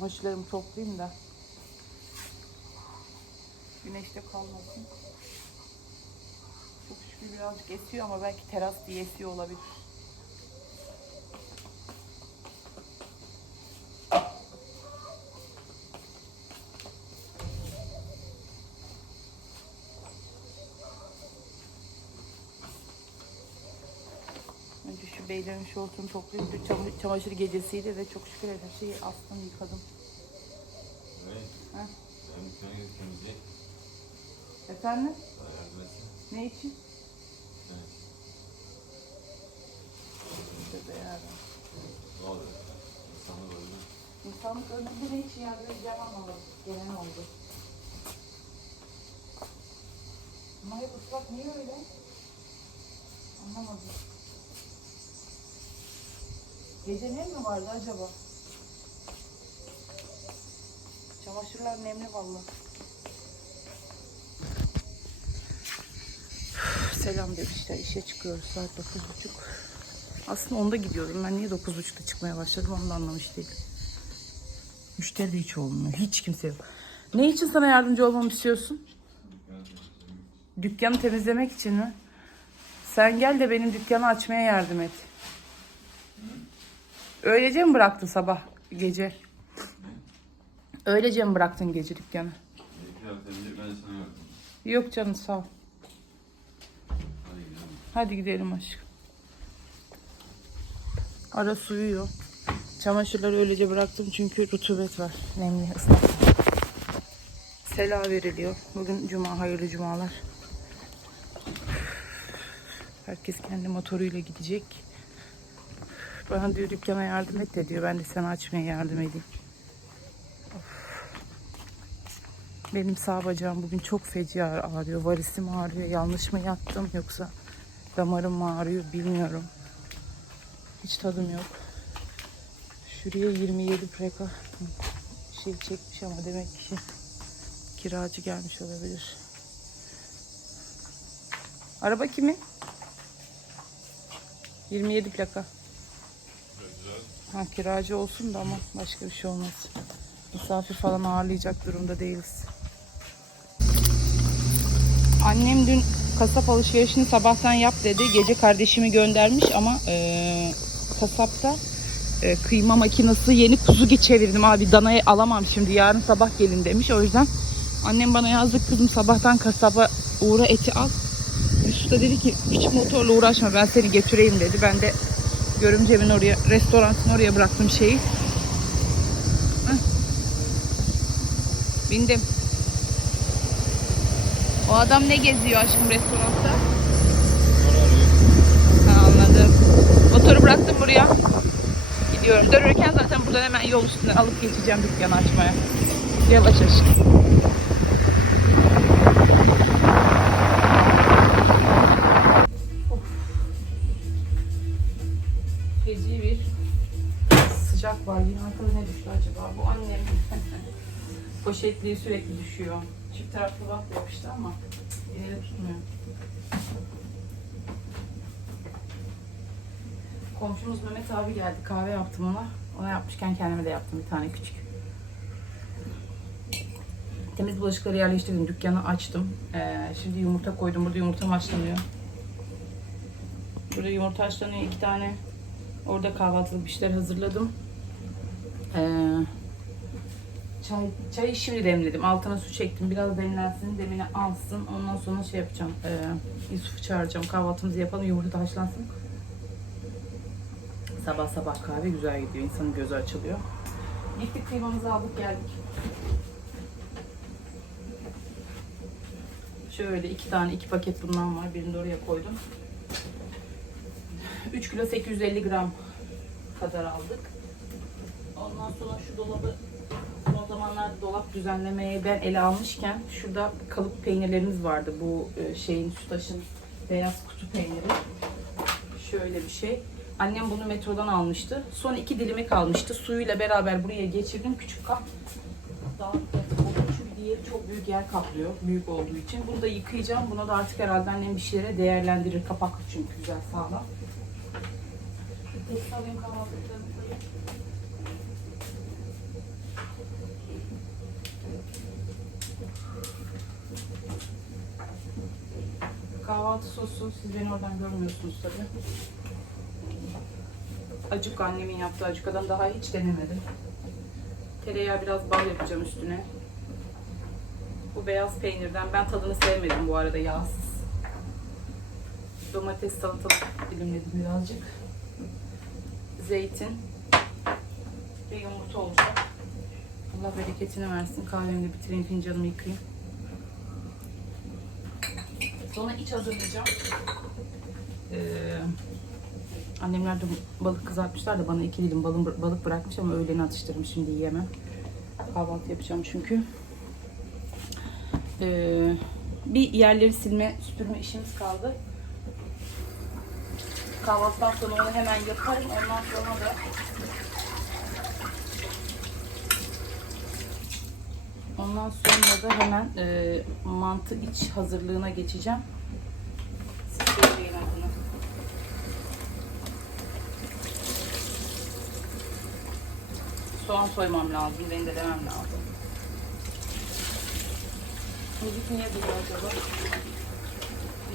Çamaşırlarımı toplayayım da. Güneşte kalmasın. Çok şükür birazcık esiyor ama belki teras diye esiyor olabilir. Önce şu beylerin şortunu toplayayım. Dün çam- çamaşır gecesiydi ve çok şükür her şeyi astım yıkadım. Evet. Ha? Ben bir tane temizle. Efendim? Bana yardım etsene. Ne için? Evet. Tövbe yarabbim. Ne oldu? Öldü. İnsanlık önünde ne için yardım edeceğim anlamadım. Gelen oldu. Ama hep ıslak niye öyle? Anlamadım. Gece nem mi vardı acaba? Çamaşırlar nemli vallahi. Selam demişler. İşe çıkıyoruz saat 9.30. Aslında onda gidiyordum. Ben niye 9.30'da çıkmaya başladım onu da anlamış değilim. Müşteri de hiç olmuyor. Hiç kimse yok. Ne için sana yardımcı olmamı istiyorsun? Dükkanı temizlemek için mi? Sen gel de benim dükkanı açmaya yardım et. Öylece mi bıraktın sabah gece? Öylece mi bıraktın gece dükkanı? Yok canım sağ ol. Hadi gidelim. Hadi gidelim aşkım. Ara suyuyor. Çamaşırları öylece bıraktım çünkü rutubet var. Nemli ıslak. Sela veriliyor. Bugün cuma hayırlı cumalar. Herkes kendi motoruyla gidecek. Bana diyor dükkana yardım et de diyor. Ben de sana açmaya yardım edeyim. Of. Benim sağ bacağım bugün çok feci ağrı- ağrıyor. Varisim ağrıyor. Yanlış mı yattım yoksa damarım mı ağrıyor bilmiyorum. Hiç tadım yok. Şuraya 27 preka şey çekmiş ama demek ki kiracı gelmiş olabilir. Araba kimin? 27 plaka. Ha kiracı olsun da ama başka bir şey olmaz. Misafir falan ağırlayacak durumda değiliz. Annem dün kasap alışverişini sabahtan yap dedi. Gece kardeşimi göndermiş ama eee kasapta eee, kıyma makinesi yeni kuzu çevirdim abi danayı alamam şimdi yarın sabah gelin demiş. O yüzden annem bana yazdı kızım sabahtan kasaba uğra eti al. Yusuf da dedi ki hiç motorla uğraşma ben seni götüreyim dedi. Ben de görümcemin oraya restoranın oraya bıraktım şeyi. Bindim. O adam ne geziyor aşkım restoranda? Ha, anladım. Motoru bıraktım buraya. Gidiyorum. Dönürken zaten buradan hemen yol üstüne alıp geçeceğim dükkanı açmaya. Yavaş aşkım. Poşetliği sürekli düşüyor. Çift taraflı bak yapıştı ama de tutmuyor. Komşumuz Mehmet abi geldi. Kahve yaptım ona. Ona yapmışken kendime de yaptım bir tane küçük. Temiz bulaşıkları yerleştirdim. Dükkanı açtım. Ee, şimdi yumurta koydum. Burada yumurtam haşlanıyor. Burada yumurta haşlanıyor. iki tane. Orada kahvaltılık bir şeyler hazırladım. Ee, Çay, çayı şimdi demledim. Altına su çektim. Biraz demlensin, demini alsın. Ondan sonra şey yapacağım. E, Yusuf'u çağıracağım. Kahvaltımızı yapalım. Yumurta haşlansın. Sabah sabah kahve güzel gidiyor. İnsanın gözü açılıyor. Gittik kıymamızı aldık geldik. Şöyle iki tane, iki paket bundan var. Birini de oraya koydum. 3 kilo 850 gram kadar aldık. Ondan sonra şu dolabı son zamanlarda dolap düzenlemeye ben ele almışken şurada kalıp peynirlerimiz vardı. Bu e, şeyin Sütaş'ın beyaz kutu peyniri. Şöyle bir şey. Annem bunu metrodan almıştı. Son iki dilimi kalmıştı. Suyuyla beraber buraya geçirdim. Küçük kap. Daha çünkü diğeri çok büyük yer kaplıyor. Büyük olduğu için. Bunu da yıkayacağım. Buna da artık herhalde annem bir şeylere değerlendirir. Kapaklı çünkü güzel sağlam. Tepsi alayım kahvaltılıklarını. Kahvaltı sosu siz beni oradan görmüyorsunuz tabii. Acık annemin yaptığı acıkadan daha hiç denemedim. Tereyağı biraz bal yapacağım üstüne. Bu beyaz peynirden ben tadını sevmedim bu arada yağsız. Domates salatalık dilimledim birazcık. Zeytin ve yumurta olacak. Allah bereketini versin. Kahvemi de bitireyim, fincanımı yıkayayım. Sonra iç hazırlayacağım. Ee, annemler de balık kızartmışlar da bana iki dilim balık, balık bırakmış ama öğleni atıştırdım şimdi yiyemem. Kahvaltı yapacağım çünkü. Ee, bir yerleri silme, süpürme işimiz kaldı. Kahvaltıdan sonra onu hemen yaparım. Ondan sonra da Ondan sonra da hemen e, mantı iç hazırlığına geçeceğim. Siz söyleyin adını. Soğan soymam lazım, rendelemem lazım. Müzik niye duruyor acaba?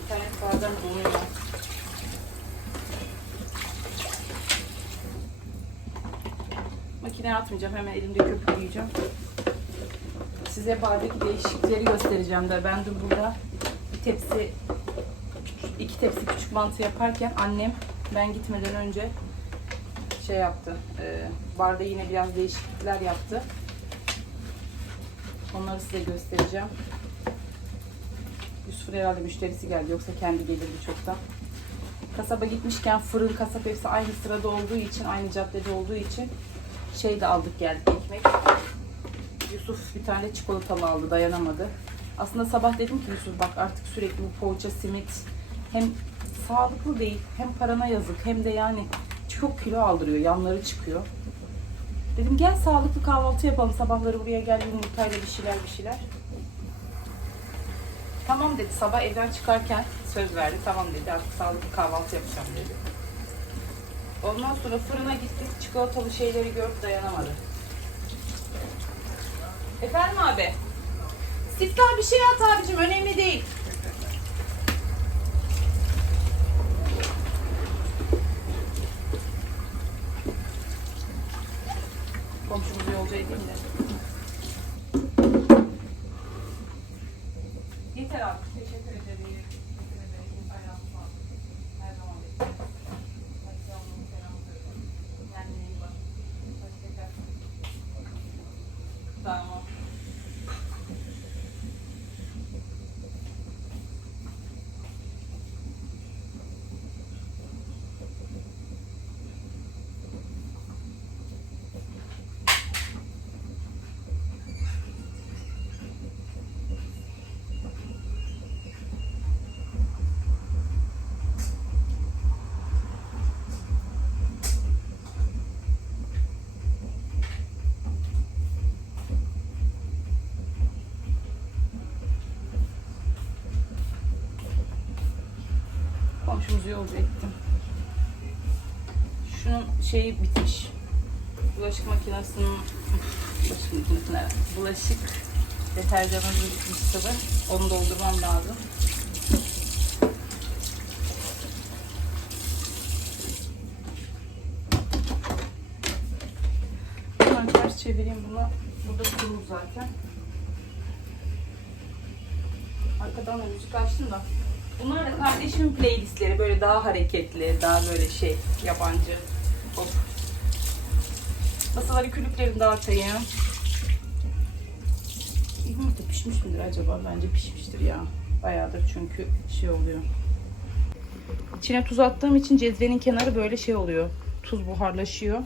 İnternet bazen donuyor. Makineye atmayacağım, hemen elimde köpükleyeceğim. Size bardaki değişiklikleri göstereceğim de ben de burada bir tepsi iki tepsi küçük mantı yaparken annem ben gitmeden önce şey yaptı. E, barda yine biraz değişiklikler yaptı. Onları size göstereceğim. Yusuf'un herhalde müşterisi geldi yoksa kendi gelirdi çoktan. Kasaba gitmişken fırın, kasap hepsi aynı sırada olduğu için, aynı caddede olduğu için şey de aldık geldik ekmek. Yusuf bir tane çikolatalı aldı dayanamadı. Aslında sabah dedim ki Yusuf bak artık sürekli bu poğaça, simit hem sağlıklı değil hem parana yazık hem de yani çok kilo aldırıyor yanları çıkıyor. Dedim gel sağlıklı kahvaltı yapalım sabahları buraya gel yumurtayla bir şeyler bir şeyler. Tamam dedi sabah evden çıkarken söz verdi tamam dedi artık sağlıklı kahvaltı yapacağım dedi. Ondan sonra fırına gittik çikolatalı şeyleri gördü dayanamadı. Efendim abi? Siftah bir şey at abicim önemli değil. Komşumuzu yolcu edeyim de. Yeter abi. Teşekkür ederim. Komşumuzu yolcu ettim. Şunun şeyi bitmiş. Bulaşık makinesinin bulaşık deterjanımız bitmiş sıvı. Onu doldurmam lazım. Hemen ters çevireyim bunu. Burada kurur zaten. Arkadan da müzik açtım da. Bunlar da kardeşimin playlistleri böyle daha hareketli, daha böyle şey yabancı. Hop. Masaları külüklerini dağıtayım. Yumurta pişmiş midir acaba? Bence pişmiştir ya. Bayağıdır çünkü şey oluyor. İçine tuz attığım için cezvenin kenarı böyle şey oluyor. Tuz buharlaşıyor.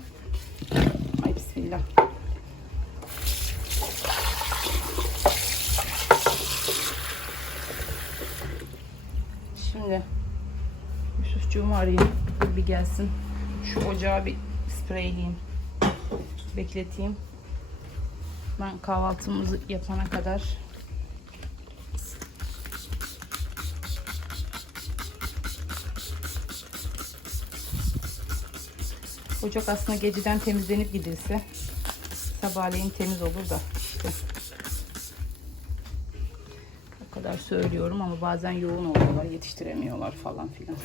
Ay bismillah. Şimdi Yusufcuğumu arayayım. Bir gelsin. Şu ocağı bir spreyleyeyim. Bekleteyim. Ben kahvaltımızı yapana kadar Ocak aslında geceden temizlenip gidilse sabahleyin temiz olur da işte. Kadar söylüyorum ama bazen yoğun oluyorlar, yetiştiremiyorlar falan filan.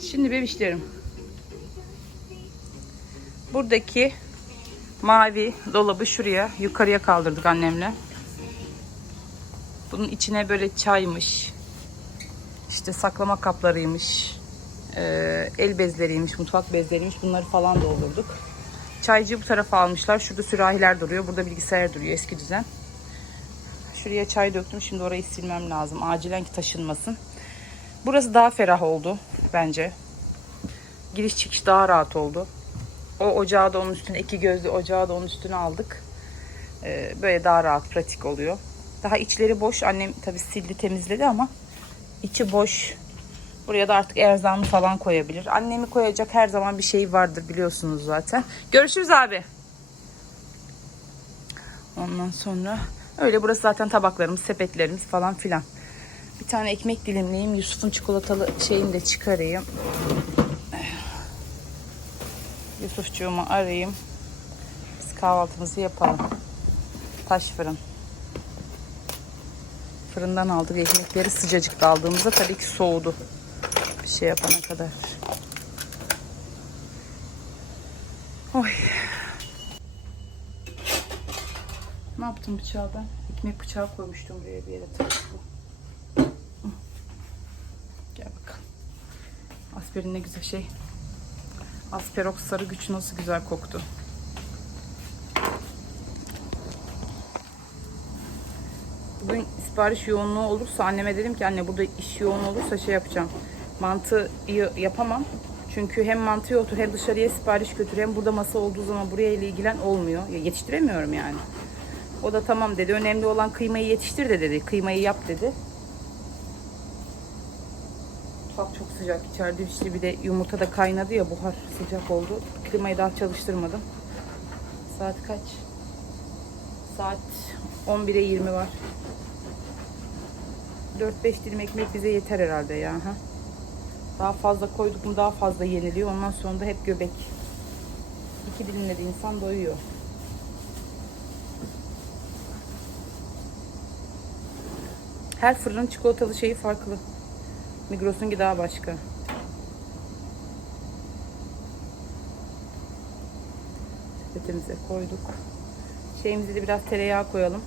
Şimdi bebişlerim. Buradaki mavi dolabı şuraya yukarıya kaldırdık annemle. Bunun içine böyle çaymış, işte saklama kaplarıymış, el bezleriymiş, mutfak bezleriymiş bunları falan doldurduk. Çaycıyı bu tarafa almışlar. Şurada sürahiler duruyor. Burada bilgisayar duruyor eski düzen. Şuraya çay döktüm. Şimdi orayı silmem lazım. Acilen ki taşınmasın. Burası daha ferah oldu bence. Giriş çıkış daha rahat oldu. O ocağı da onun üstüne, iki gözlü ocağı da onun üstüne aldık. Ee, böyle daha rahat, pratik oluyor. Daha içleri boş. Annem tabii sildi, temizledi ama içi boş. Buraya da artık erzağını falan koyabilir. Annemi koyacak her zaman bir şey vardır biliyorsunuz zaten. Görüşürüz abi. Ondan sonra öyle burası zaten tabaklarımız, sepetlerimiz falan filan. Bir tane ekmek dilimleyeyim. Yusuf'un çikolatalı şeyini de çıkarayım. Yusufcuğumu arayayım. Biz kahvaltımızı yapalım. Taş fırın. Fırından aldık ekmekleri sıcacık aldığımızda tabii ki soğudu. Bir şey yapana kadar. Oy. Ne yaptım bıçağı ben? Ekmek bıçağı koymuştum buraya bir yere tıklı. Gel bakalım. Aspirin ne güzel şey. Asperox sarı güç nasıl güzel koktu. Bugün sipariş yoğunluğu olursa anneme dedim ki anne burada iş yoğun olursa şey yapacağım. Mantıyı yapamam. Çünkü hem mantı otur hem dışarıya sipariş götür hem burada masa olduğu zaman buraya ile ilgilen olmuyor. Ya yetiştiremiyorum yani. O da tamam dedi. Önemli olan kıymayı yetiştir de dedi. Kıymayı yap dedi. Mutfak çok sıcak. İçeride işte bir de yumurta da kaynadı ya buhar sıcak oldu. Klimayı daha çalıştırmadım. Saat kaç? Saat 11'e 20 var. 4-5 dilim ekmek bize yeter herhalde ya. Ha? Daha fazla koyduk mu daha fazla yeniliyor. Ondan sonra da hep göbek. İki dilimle de insan doyuyor. Her fırının çikolatalı şeyi farklı. Migros'unki daha başka. Sepetimize koyduk. Şeyimize de biraz tereyağı koyalım.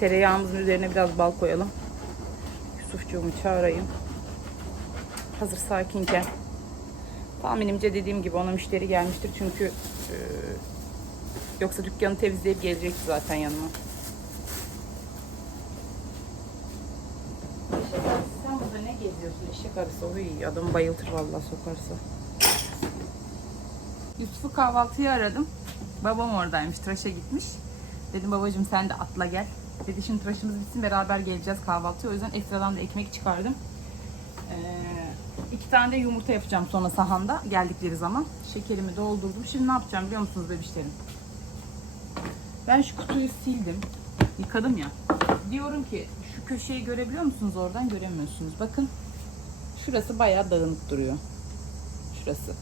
Tereyağımızın üzerine biraz bal koyalım. Yusufcuğumu çağırayım. Hazır sakinken. Tahminimce dediğim gibi ona müşteri gelmiştir çünkü e, yoksa dükkanı temizleyip gelecekti zaten yanıma. Eşek arısı sen burada ne geziyorsun? Eşek arısı o iyi. Adam bayıltır vallahi sokarsa. Yusuf'u kahvaltıya aradım. Babam oradaymış. Tıraşa gitmiş. Dedim babacığım sen de atla gel. Dedi şimdi tıraşımız bitsin beraber geleceğiz kahvaltıya. O yüzden ekstradan da ekmek çıkardım. Ee, iki tane de yumurta yapacağım sonra sahanda geldikleri zaman. Şekerimi doldurdum. Şimdi ne yapacağım biliyor musunuz bebişlerim? Ben şu kutuyu sildim. Yıkadım ya. Diyorum ki şu köşeyi görebiliyor musunuz oradan? Göremiyorsunuz. Bakın. Şurası bayağı dağınık duruyor. Şurası.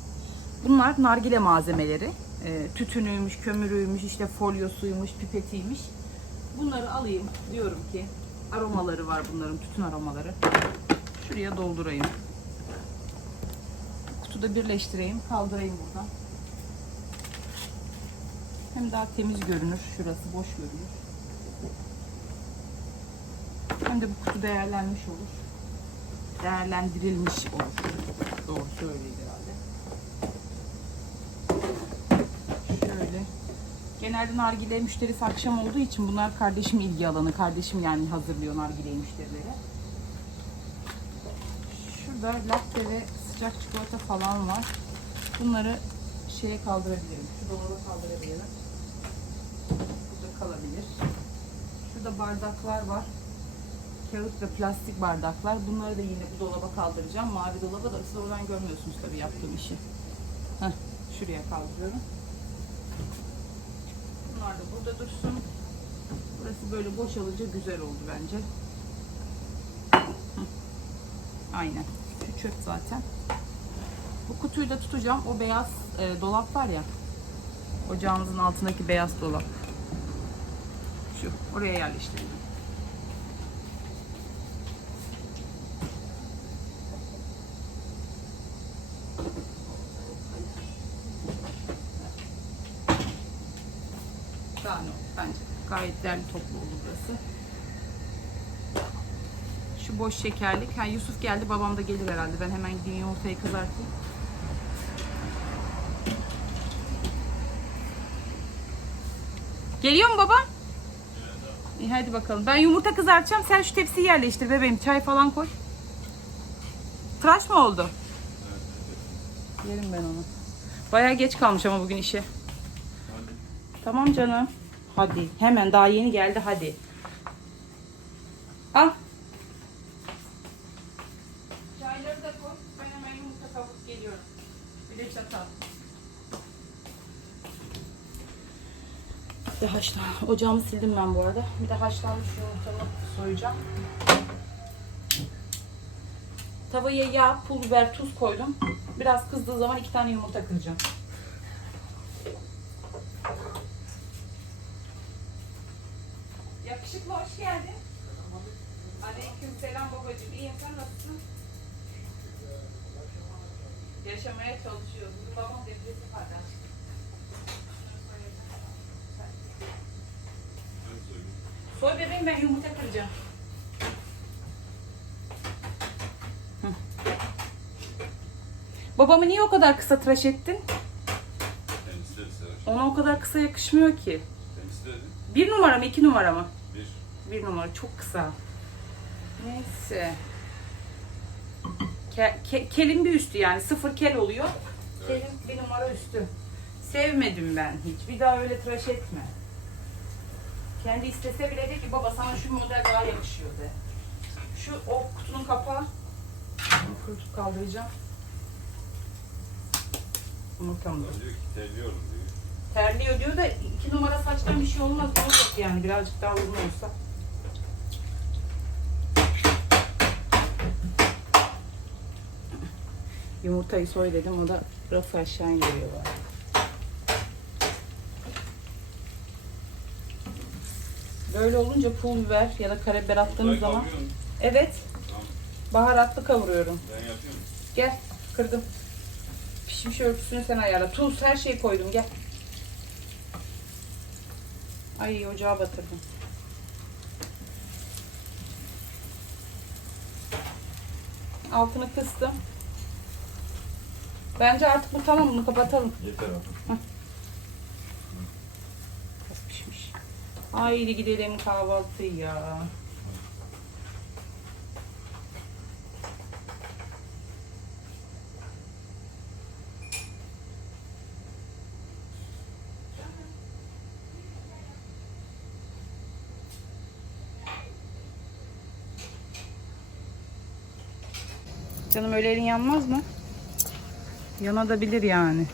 Bunlar nargile malzemeleri. E, tütünüymüş, kömürüymüş, işte folyosuymuş, pipetiymiş. Bunları alayım. Diyorum ki aromaları var bunların, tütün aromaları. Şuraya doldurayım. Kutuda birleştireyim, kaldırayım buradan. Hem daha temiz görünür. Şurası boş görünür. Hem de bu kutu değerlenmiş olur. Değerlendirilmiş olur. Doğru söyleyeyim herhalde. Şöyle. Genelde nargile müşterisi akşam olduğu için bunlar kardeşim ilgi alanı. Kardeşim yani hazırlıyor nargile müşterileri. Şurada latte ve sıcak çikolata falan var. Bunları şeye kaldırabilirim. Şu dolaba kaldırabilirim. Burada kalabilir. Şurada bardaklar var. Kağıt ve plastik bardaklar. Bunları da yine bu dolaba kaldıracağım. Mavi dolaba da siz oradan görmüyorsunuz tabii yaptığım işi. Heh, şuraya kaldırıyorum. Bunlar da burada dursun. Burası böyle boşalınca güzel oldu bence. Aynen. Şu çöp zaten. Bu kutuyu da tutacağım. O beyaz e, dolap var ya. Ocağımızın altındaki beyaz dolap. Şu oraya yerleştirelim. Daha olur bence. Gayet derli toplu oldu burası. Boş şekerlik. Ha, Yusuf geldi babam da gelir herhalde. Ben hemen gideyim yumurtayı kızartayım. Geliyor mu baba? İyi hadi bakalım. Ben yumurta kızartacağım. Sen şu tepsiyi yerleştir bebeğim. Çay falan koy. Tıraş mı oldu? Yerim ben onu. Bayağı geç kalmış ama bugün işe. Tamam canım. Hadi. Hemen daha yeni geldi hadi. Al. Çayları da koy. Ben hemen yumurta kavurup geliyorum. Bir de çatal. De haşlan. Ocağımı sildim ben bu arada. Bir de haşlanmış yumurtamı soyacağım. Tavaya yağ, pul biber, tuz koydum. Biraz kızdığı zaman iki tane yumurta kıracağım. Yakışıklı hoş geldin. Aleyküm selam babacığım. İyiyim sen nasılsın? Yaşamaya çalışıyoruz. Babam depresi var. Ben söyleyeyim. Soy bebeğim ben yumurta kıracağım. Hı. Babamı niye o kadar kısa tıraş ettin? Kendisi de sever. Ona o kadar kısa yakışmıyor ki. Kendisi de Bir numara mı iki numara mı? bir. Bir numara çok kısa. Neyse. Ke, ke- kelin bir üstü yani sıfır kel oluyor. Evet. Kelin bir numara üstü. Sevmedim ben hiç. Bir daha öyle tıraş etme. Kendi istese bile de ki baba sana şu model daha yakışıyor de. Şu o kutunun kapağı. Kurutup kaldıracağım. Adam diyor ki terliyorum diyor. Terliyor diyor da iki numara saçtan bir şey olmaz. Ne olacak yani birazcık daha uzun olsa. Yumurtayı soy dedim o da rafı aşağı indiriyor bari. Böyle olunca pul biber ya da karabiber attığınız Burayı zaman evet Tamam. baharatlı kavuruyorum. Ben yapıyorum. Gel kırdım. Pişmiş ölçüsünü sen ayarla. Tuz her şeyi koydum gel. Ay ocağa batırdım. Altını kıstım. Bence artık bu tamam bunu kapatalım. Yeter abi. Biraz pişmiş. Haydi gidelim kahvaltıya. Canım öyle elin yanmaz mı? Yanabilir yani.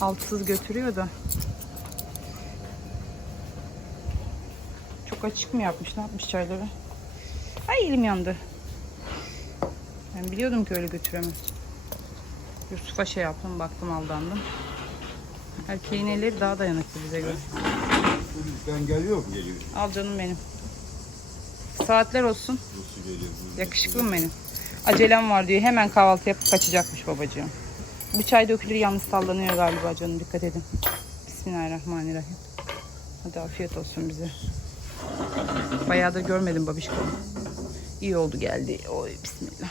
Altsız götürüyor da. Çok açık mı yapmış? Ne yapmış çayları? Ay elim yandı. Ben biliyordum ki öyle götüremez. Yusuf'a şey yaptım, baktım aldandım. Erkeğin elleri daha dayanıklı bize göre. Ben geliyorum geliyor. Al canım benim. Saatler olsun. Nasıl geliyor? Yakışıklı mı benim? Acelem var diyor. Hemen kahvaltı yapıp kaçacakmış babacığım. Bu çay dökülür yalnız sallanıyor galiba canım. Dikkat edin. Bismillahirrahmanirrahim. Hadi afiyet olsun bize. Bayağı da görmedim babişko. İyi oldu geldi. Oy bismillah.